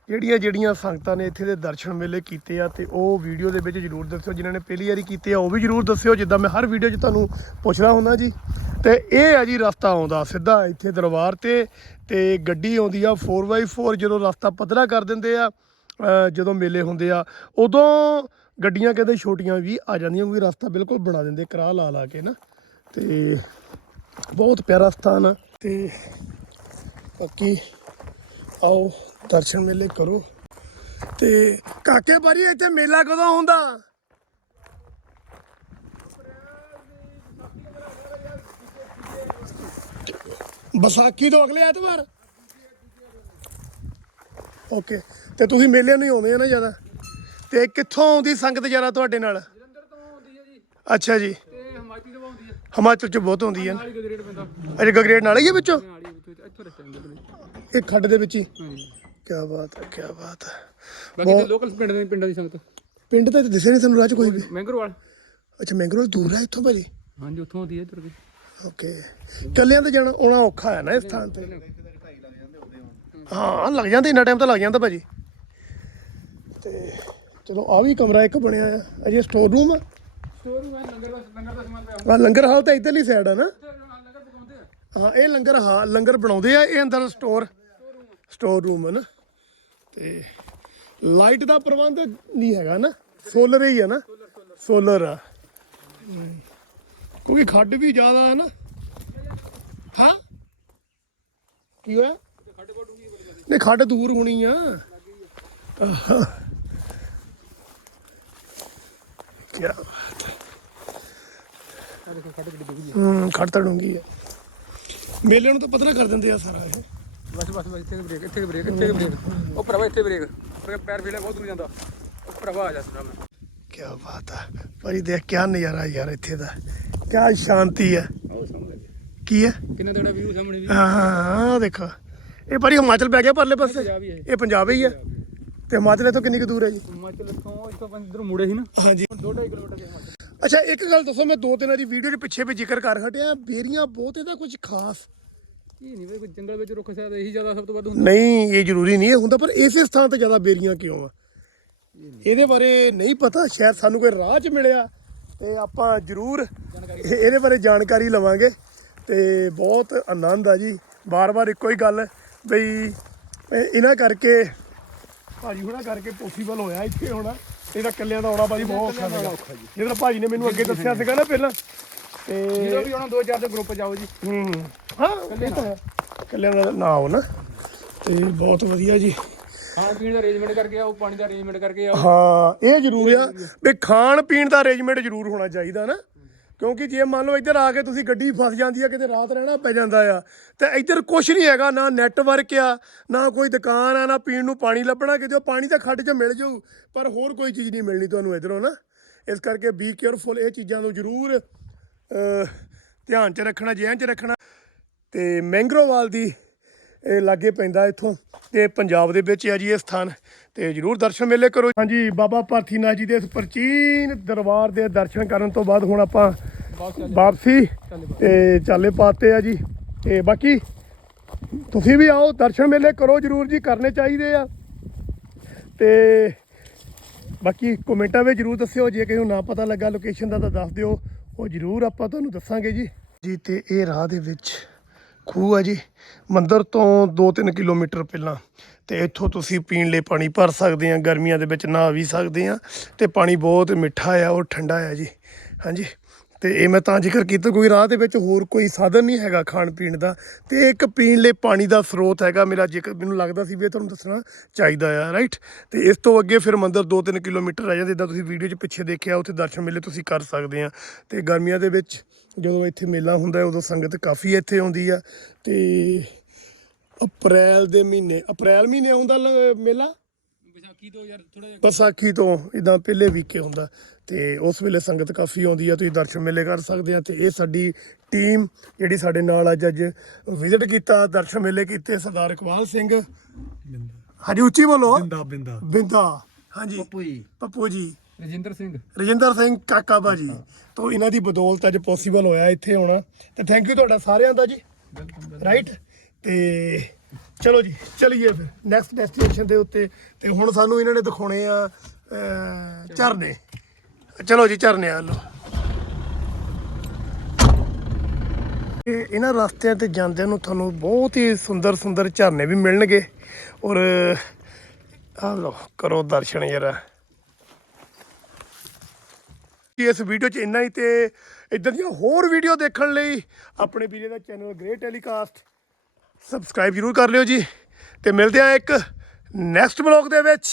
ਜਿਹੜੀਆਂ ਜਿਹੜੀਆਂ ਸੰਗਤਾਂ ਨੇ ਇੱਥੇ ਦੇ ਦਰਸ਼ਨ ਮੇਲੇ ਕੀਤੇ ਆ ਤੇ ਉਹ ਵੀਡੀਓ ਦੇ ਵਿੱਚ ਜਰੂਰ ਦੱਸਿਓ, ਜਿਨ੍ਹਾਂ ਨੇ ਪਹਿਲੀ ਵਾਰੀ ਕੀਤੇ ਆ, ਉਹ ਵੀ ਜਰੂਰ ਦੱਸਿਓ, ਜਿੱਦਾਂ ਮੈਂ ਹਰ ਵੀਡੀਓ 'ਚ ਤੁਹਾਨੂੰ ਪੁੱਛਦਾ ਹੁੰਦਾ ਜੀ। ਤੇ ਇਹ ਆ ਜੀ ਰਸਤਾ ਆਉਂਦਾ ਸਿੱਧਾ ਇੱਥੇ ਦਰਬਾਰ ਤੇ ਤੇ ਗੱਡੀ ਆਉਂਦੀ ਆ 4x4 ਜਦੋਂ ਰਸਤਾ ਪਤਲਾ ਕਰ ਦਿੰਦੇ ਆ ਜਦੋਂ ਮੇਲੇ ਹੁੰਦੇ ਆ, ਉਦੋਂ ਗੱਡੀਆਂ ਕਹਿੰਦੇ ਛੋਟੀਆਂ ਵੀ ਆ ਜਾਂਦੀਆਂ, ਕਿਉਂਕਿ ਰਸਤਾ ਬਿਲਕੁਲ ਬਣਾ ਦਿੰਦੇ ਕਰਾ ਲਾ ਲਾ ਕੇ ਨਾ। ਤੇ ਬਹੁਤ ਪਿਆਰਾ ਸਥਾਨ ਆ। ਤੇ ਬਾਕੀ ਆਓ ਦਰਸ਼ਨ ਮੇਲੇ ਕਰੋ। ਤੇ ਕਾਕੇ ਬਾਰੀ ਇੱਥੇ ਮੇਲਾ ਕਦੋਂ ਹੁੰਦਾ? ਵਿਸਾਖੀ ਤੋਂ ਅਗਲੇ ਐਤਵਾਰ? ਓਕੇ ਤੇ ਤੁਸੀਂ ਮੇਲਿਆਂ ਨੂੰ ਹੀ ਆਉਂਦੇ ਆ ਨਾ ਜ਼ਿਆਦਾ। ਤੇ ਕਿੱਥੋਂ ਆਉਂਦੀ ਸੰਗਤ ਜ਼ਿਆਦਾ ਤੁਹਾਡੇ ਨਾਲ? ਜਲੰਧਰ ਤੋਂ ਆਉਂਦੀ ਹੈ ਜੀ। ਅੱਛਾ ਜੀ। ਤੇ ਹਿਮਾਚਲ ਤੋਂ ਆਉਂਦੀ ਹੈ ਹਿਮਾਚਲ ਚ ਬਹੁਤ ਆਉਂਦੀ ਹੈ ਨਾਲ ਪੈਂਦਾ। ਅਜੇ ਗਗਰੇਟ ਨਾਲ ਹੀ ਹੈ ਵਿੱਚੋਂ ਇਹ ਖੱਡ ਦੇ ਵਿੱਚ ਹੀ। ਹਾਂਜੀ ਕੀ ਬਾਤ ਹੈ ਕੀ ਬਾਤ ਹੈ। ਬਾਕੀ ਤੇ ਲੋਕਲ ਪਿੰਡ ਦੇ ਪਿੰਡਾਂ ਦੀ ਸੰਗਤ। ਪਿੰਡ ਤਾਂ ਇੱਥੇ ਦਿਸੇ ਨਹੀਂ ਸਾਨੂੰ ਰਾਹ ਚ ਕੋਈ ਵੀ। ਮੈਂਗਰੋਵਾਲ। ਅੱਛਾ ਮੈਂਗਰੋਲ ਦੂਰ ਹੈ ਇੱਥੋਂ ਭਾਜੀ? ਹਾਂਜੀ ਉੱਥੋਂ ਆਉਂਦੀ ਹੈ ਇੱਧਰ ਦੀ ਓਕੇ। ਕੱਲਿਆਂ ਤੇ ਜਾਣਾ ਆਉਣਾ ਔਖਾ ਹੈ ਨਾ ਇਸ ਥਾਂ ਤੇ? ਹਾਂ ਲੱਗ ਜਾਂਦੇ ਇੰਨਾ ਟਾਈਮ ਤਾਂ ਲੱਗ ਜਾਂਦਾ ਭਾਜੀ। ਤੇ ਚਲੋ ਆ ਵੀ ਕਮਰਾ ਇੱਕ ਬਣਿਆ ਆ ਅਜੇ ਸਟੋਰ ਰੂਮ ਸਟੋਰ ਰੂਮ ਹੈ ਲੰਗਰ ਦਾ ਲੰਗਰ ਦਾ ਸਮਾਨ ਪਿਆ ਲੰਗਰ ਹਾਲ ਤਾਂ ਇਧਰਲੀ ਸਾਈਡ ਆ ਨਾ ਉੱਥੇ ਲੰਗਰ ਪਕਾਉਂਦੇ ਆ ਹਾਂ ਇਹ ਲੰਗਰ ਹਾਂ ਲੰਗਰ ਬਣਾਉਂਦੇ ਆ ਇਹ ਅੰਦਰ ਸਟੋਰ ਸਟੋਰ ਰੂਮ ਹੈ ਨਾ। ਤੇ ਲਾਈਟ ਦਾ ਪ੍ਰਬੰਧ ਨਹੀਂ ਹੈਗਾ ਨਾ ਸੋਲਰ ਹੀ ਹੈ ਨਾ ਸੋਲਰ ਆ। ਕਿਉਂਕਿ ਖੱਡ ਵੀ ਜ਼ਿਆਦਾ ਹੈ ਨਾ। ਹਾਂ? ਕੀ ਹੋਇਆ? ਨਹੀਂ ਖੱਡ ਦੂਰ ਹੋਣੀ ਆ। ਕੀ ਹੈ। ਆ ਦੇਖੋ ਖੱਡ ਕਿੱਡੀ ਡੂੰਘੀ ਹੂੰ ਖੱਡ ਤਾਂ ਡੂੰਗੀ ਆ। ਮੇਲੇ ਨੂੰ ਤਾਂ ਪਤਾ ਨਾ ਕਰ ਦਿੰਦੇ ਆ ਸਾਰਾ ਇਹ। ਬਸ ਬਸ ਬਸ ਇੱਥੇ ਬ੍ਰੇਕ ਇੱਥੇ ਬ੍ਰੇਕ ਇੱਥੇ ਬ੍ਰੇਕ ਉਹ ਭਰਾਵਾ ਇੱਥੇ ਬ੍ਰੇਕ ਪਰ ਪੈਰ ਫੇਲੇ ਬਹੁਤ ਦੂਰ ਜਾਂਦਾ। ਉਹ ਭਰਾਵਾ ਆ ਜਾ ਸੁਣਾ ਮੈਂ ਕੀ ਬਾਤ ਹੈ ਭਾਜੀ ਦੇਖ ਕਿਆ ਨਜ਼ਾਰਾ ਯਾਰ ਇੱਥੇ ਦਾ। ਕਿਆ ਸ਼ਾਂਤੀ ਸਾਹਮਣੇ। ਕੀ ਹੈ ਕਿੰਨਾ ਤੇੜਾ ਵਿਊ ਸਾਹਮਣੇ ਵੀ। ਹਾਂ ਦੇਖੋ। ਇਹ ਭਾਜੀ ਹਿਮਾਚਲ ਪੈ ਗਿਆ ਪਰਲੇ ਪਾਸੇ? ਇਹ ਪੰਜਾਬ ਹੀ ਹੈ। ਤੇ ਹਿਮਾਚਲ ਤੋਂ ਕਿੰਨੀ ਕੁ ਦੂਰ ਹੈ ਜੀ? ਹਿਮਾਚਲ ਤੋਂ ਇੱਥੋਂ ਇੱਧਰ ਮੁੜੇ ਸੀ ਨਾ। ਹਾਂਜੀ। 2.5 ਕਿਲੋਮੀਟਰ ਦੇ ਹਿਮਾਚਲ। ਅੱਛਾ ਇੱਕ ਗੱਲ ਦੱਸੋ ਮੈਂ ਦੋ ਤਿੰਨਾਂ ਦੀ ਵੀਡੀਓ ਦੇ ਪਿੱਛੇ ਵੀ ਜ਼ਿਕਰ ਕਰ ਹਟਿਆ ਬੇਰੀਆਂ ਬਹੁਤ ਇਹਦਾ ਕੁਝ ਖਾਸ। ਇਹ ਨਹੀਂ ਵੇ ਜੰਗਲ ਵਿੱਚ ਰੁੱਖ ਸ਼ਾਇਦ ਇਹੀ ਜ਼ਿਆਦਾ ਸਭ ਤੋਂ ਵੱਧ ਹੁੰਦਾ। ਨਹੀਂ ਇਹ ਜ਼ਰੂਰੀ ਨਹੀਂ ਇਹ ਹੁੰਦਾ ਪਰ ਇਸੇ ਸਥਾਨ ਤੇ ਜ਼ਿਆਦਾ ਬੇਰੀਆਂ ਕਿਉਂ ਆ? ਇਹਦੇ ਬਾਰੇ ਨਹੀਂ ਪਤਾ ਸ਼ਾਇਦ ਸਾਨੂੰ ਕੋਈ ਰਾਹ 'ਚ ਮਿਲਿਆ ਤੇ ਆਪਾਂ ਜ਼ਰੂਰ ਇਹ- ਇਹਦੇ ਬਾਰੇ ਜਾਣਕਾਰੀ ਲਵਾਂਗੇ ਤੇ ਬਹੁਤ ਆਨੰਦ ਆ ਜੀ। ਬਾਰ-ਬਾਰ ਇੱਕੋ ਹੀ ਗੱਲ ਬਈ ਇਹ ਇਹਨਾਂ ਕਰਕੇ ਭਾਜੀ ਹੁਣਾਂ ਕਰਕੇ ਪੋਸੀਬਲ ਹੋਇਆ ਇੱਥੇ ਹੋਣਾ। ਇਹਦਾ ਇਕੱਲਿਆਂ ਦਾ ਆਉਣਾ ਭਾਜੀ ਬਹੁਤ ਔਖਾ ਸੀਗਾ ਜਿਹੜਾ ਭਾਜੀ ਨੇ ਮੈਨੂੰ ਅੱਗੇ ਦੱਸਿਆ ਸੀਗਾ ਨਾ ਪਹਿਲਾਂ। ਤੇ ਜਦੋਂ ਵੀ ਆਉਣਾ ਦੋ ਚਾਰ ਦੇ ਗਰੁੱਪ ਜਾਓ ਜੀ। ਹੂੰ ਹਾਂ। ਇਹ ਤਾਂ ਹੈ। ਇਕੱਲਿਆਂ ਦਾ ਨਾ ਆਓ ਨਾ। ਤੇ ਬਹੁਤ ਵਧੀਆ ਜੀ। ਖਾਣ ਪੀਣ ਦਾ ਅਰੇਂਜਮੈਂਟ ਕਰਕੇ ਆਓ ਪਾਣੀ ਦਾ ਅਰੇਂਜਮੈਂਟ ਕਰਕੇ ਆਓ। ਹਾਂ ਇਹ ਜ਼ਰੂਰ ਆ ਵੀ ਖਾਣ ਪੀਣ ਦਾ ਅਰੇਂਜਮੈਂਟ ਜ਼ਰੂਰ ਹੋਣਾ ਚਾਹੀਦਾ ਨਾ। ਕਿਉਂਕਿ ਜੇ ਮੰਨ ਲਓ ਇੱਧਰ ਆ ਕੇ ਤੁਸੀਂ ਗੱਡੀ ਫਸ ਜਾਂਦੀ ਆ, ਕਿਤੇ ਰਾਤ ਰਹਿਣਾ ਪੈ ਜਾਂਦਾ ਆ, ਤੇ ਇੱਧਰ ਕੁਝ ਨਹੀਂ ਹੈਗਾ, ਨਾ ਨੈਟਵਰਕ ਆ, ਨਾ ਕੋਈ ਦੁਕਾਨ ਆ, ਨਾ ਪੀਣ ਨੂੰ ਪਾਣੀ ਲੱਭਣਾ, ਕਿਤੇ ਉਹ ਪਾਣੀ ਤਾਂ ਖੱਡ 'ਚ ਮਿਲ ਜਾਊ, ਪਰ ਹੋਰ ਕੋਈ ਚੀਜ਼ ਨਹੀਂ ਮਿਲਣੀ ਤੁਹਾਨੂੰ ਇੱਧਰੋਂ ਨਾ। ਇਸ ਕਰਕੇ ਬੀ ਕੇਅਰਫੁਲ ਇਹ ਚੀਜ਼ਾਂ ਨੂੰ ਜ਼ਰੂਰ ਧਿਆਨ 'ਚ ਰੱਖਣਾ ਜੇਨ 'ਚ ਰੱਖਣਾ। ਤੇ ਮੈਂਗਰੋਵਾਲ ਦੀ ਇਹ ਲਾਗੇ ਪੈਂਦਾ ਇੱਥੋਂ ਤੇ ਪੰਜਾਬ ਦੇ ਵਿੱਚ ਆ ਜੀ ਇਹ ਸਥਾਨ ਤੇ ਜਰੂਰ ਦਰਸ਼ਨ ਮੇਲੇ ਕਰੋ। ਹਾਂਜੀ, ਬਾਬਾ ਭਾਰਥੀਨਾਥ ਜੀ ਦੇ ਇਸ ਪ੍ਰਾਚੀਨ ਦਰਬਾਰ ਦੇ ਦਰਸ਼ਨ ਕਰਨ ਤੋਂ ਬਾਅਦ ਹੁਣ ਆਪਾਂ ਵਾਪਸੀ ਤੇ ਚਾਲੇ ਪਾਤੇ ਆ ਜੀ। ਤੇ ਬਾਕੀ ਤੁਸੀਂ ਵੀ ਆਓ, ਦਰਸ਼ਨ ਮੇਲੇ ਕਰੋ, ਜਰੂਰ ਜੀ, ਕਰਨੇ ਚਾਹੀਦੇ ਆ। ਤੇ ਬਾਕੀ ਕਮੈਂਟਾਂ ਵਿੱਚ ਜਰੂਰ ਦੱਸਿਓ, ਜੇ ਕਿਸੇ ਨੂੰ ਨਾ ਪਤਾ ਲੱਗਾ, ਲੋਕੇਸ਼ਨ ਦਾ ਤਾਂ ਦੱਸ ਦਿਓ। ਉਹ ਜਰੂਰ ਆਪਾਂ ਤੁਹਾਨੂੰ ਦੱਸਾਂਗੇ ਜੀ। ਜੀ, ਤੇ ਇਹ ਰਾਹ ਦੇ ਵਿੱਚ ਖੂਹ ਆ ਜੀ। ਮੰਦਿਰ ਤੋਂ 2-3 ਕਿਲੋਮੀਟਰ ਪਹਿਲਾਂ। ਤੇ ਇੱਥੋਂ ਤੁਸੀਂ ਪੀਣ ਲਈ ਪਾਣੀ ਭਰ ਸਕਦੇ ਆ, ਗਰਮੀਆਂ ਦੇ ਵਿੱਚ ਨਹਾ ਵੀ ਸਕਦੇ ਆ। ਤੇ ਪਾਣੀ ਬਹੁਤ ਮਿੱਠਾ ਆ, ਔਰ ਠੰਡਾ ਆ ਜੀ। ਹਾਂਜੀ। ਤੇ ਇਹ ਮੈਂ ਤਾਂ ਜ਼ਿਕਰ ਕੀਤਾ, ਕੋਈ ਰਾਹ ਦੇ ਵਿੱਚ ਹੋਰ ਕੋਈ ਸਾਧਨ ਨਹੀਂ ਹੈਗਾ ਖਾਣ ਪੀਣ ਦਾ। ਤੇ ਇੱਕ ਪੀਣ ਲਈ ਪਾਣੀ ਦਾ ਸਰੋਤ ਹੈਗਾ ਮੇਰਾ ਜ਼ਿਕਰ, ਮੈਨੂੰ ਲੱਗਦਾ ਸੀ ਵੀ ਇਹ ਤੁਹਾਨੂੰ ਦੱਸਣਾ ਚਾਹੀਦਾ ਆ ਰਾਈਟ ਤੇ ਇਸ ਤੋਂ ਅੱਗੇ ਫਿਰ ਮੰਦਰ 2-3 ਕਿਲੋਮੀਟਰ ਰਹਿ ਜਾਂਦੇ, ਜਿੱਦਾਂ ਤੁਸੀਂ ਵੀਡੀਓ 'ਚ ਪਿੱਛੇ ਦੇਖਿਆ, ਉੱਥੇ ਦਰਸ਼ਨ ਮੇਲੇ ਤੁਸੀਂ ਕਰ ਸਕਦੇ ਆ। ਤੇ ਗਰਮੀਆਂ ਦੇ ਵਿੱਚ ਜਦੋਂ ਇੱਥੇ ਮੇਲਾ ਹੁੰਦਾ ਹੈ ਉਦੋਂ ਸੰਗਤ ਕਾਫੀ ਇੱਥੇ ਆਉਂਦੀ ਆ ਤੇ ਅਪ੍ਰੈਲ ਦੇ ਮਹੀਨੇ ਅਪ੍ਰੈਲ ਮਹੀਨੇ ਆਉਂਦਾ ਲ- ਮੇਲਾ? ਵਿਸਾਖੀ ਤੋਂ ਯਾਰ ਥੋੜਾ ਜਿਹਾ ਵਿਸਾਖੀ ਤੋਂ ਇਦਾਂ ਪਹਿਲੇ ਵੀਕੇ ਹੁੰਦਾ ਤੇ ਉਸ ਵੇਲੇ ਸੰਗਤ ਕਾਫੀ ਆਉਂਦੀ ਆ ਤੁਸੀਂ ਦਰਸ਼ਨ ਮੇਲੇ ਕਰ ਸਕਦੇ ਆ ਤੇ ਇਹ ਸਾਡੀ ਟੀਮ ਜਿਹੜੀ ਸਾਡੇ ਨਾਲ ਅੱਜ ਅੱਜ ਵਿਜ਼ਿਟ ਕੀਤਾ ਦਰਸ਼ਨ ਮੇਲੇ ਕੀਤੇ ਸਰਦਾਰ ਇਕਬਾਲ ਸਿੰਘ। ਹਾਂਜੀ ਉੱਚੀ ਬੋਲੋ। ਬਿੰਦਾ ਬਿੰਦਾ। ਬਿੰਦਾ ਹਾਂਜੀ। ਪੱਪੂ ਜੀ। ਪੱਪੂ ਜੀ। ਰਜਿੰਦਰ ਸਿੰਘ। ਰਜਿੰਦਰ ਸਿੰਘ ਕਾਕਾ ਬਾਜੀ ਤੋਂ ਇਹਨਾਂ ਦੀ ਬਦੌਲਤ ਅੱਜ ਪੋਸੀਬਲ ਹੋਇਆ ਇੱਥੇ ਆਉਣਾ ਤੇ ਥੈਂਕ ਯੂ ਤੁਹਾਡਾ ਸਾਰਿਆਂ ਦਾ ਜੀ। ਰਾਈਟ ਤੇ ਚਲੋ ਜੀ, ਚਲਿਏ ਫਿਰ। ਨੈਕਸਟ ਡੈਸਟੀਨੇਸ਼ਨ ਦੇ ਉੱਤੇ। ਤੇ ਹੁਣ ਸਾਨੂੰ ਇਹਨਾਂ ਨੇ ਦਿਖਾਉਣੇ ਆ ਝਰਨੇ। ਚਲੋ ਜੀ, ਝਰਨੇ ਆ ਲੋ ਇਹ ਇਹਨਾਂ ਰਸਤਿਆਂ ਤੇ ਜਾਂਦਿਆਂ ਨੂੰ ਤੁਹਾਨੂੰ ਬਹੁਤ ਹੀ ਸੁੰਦਰ ਸੁੰਦਰ ਝਰਨੇ ਵੀ ਮਿਲਣਗੇ। ਔਰ ਆ ਲੋ ਕਰੋ ਦਰਸ਼ਨ ਯਾਰ ਕਿ ਇਸ ਵੀਡੀਓ 'ਚ ਇੰਨਾ ਹੀ ਤੇ ਇਦਾਂ ਦੀਆਂ ਹੋਰ ਵੀਡੀਓ ਦੇਖਣ ਲਈ ਆਪਣੇ ਵੀਰੇ ਦਾ ਚੈਨਲ ਗ੍ਰੇਟ ਟੈਲੀਕਾਸਟ ਸਬਸਕ੍ਰਾਈਬ ਜ਼ਰੂਰ ਕਰ ਲਿਓ ਜੀ ਤੇ ਮਿਲਦੇ ਆ ਇੱਕ ਨੈਕਸਟ ਬਲੌਗ ਦੇ ਵਿੱਚ।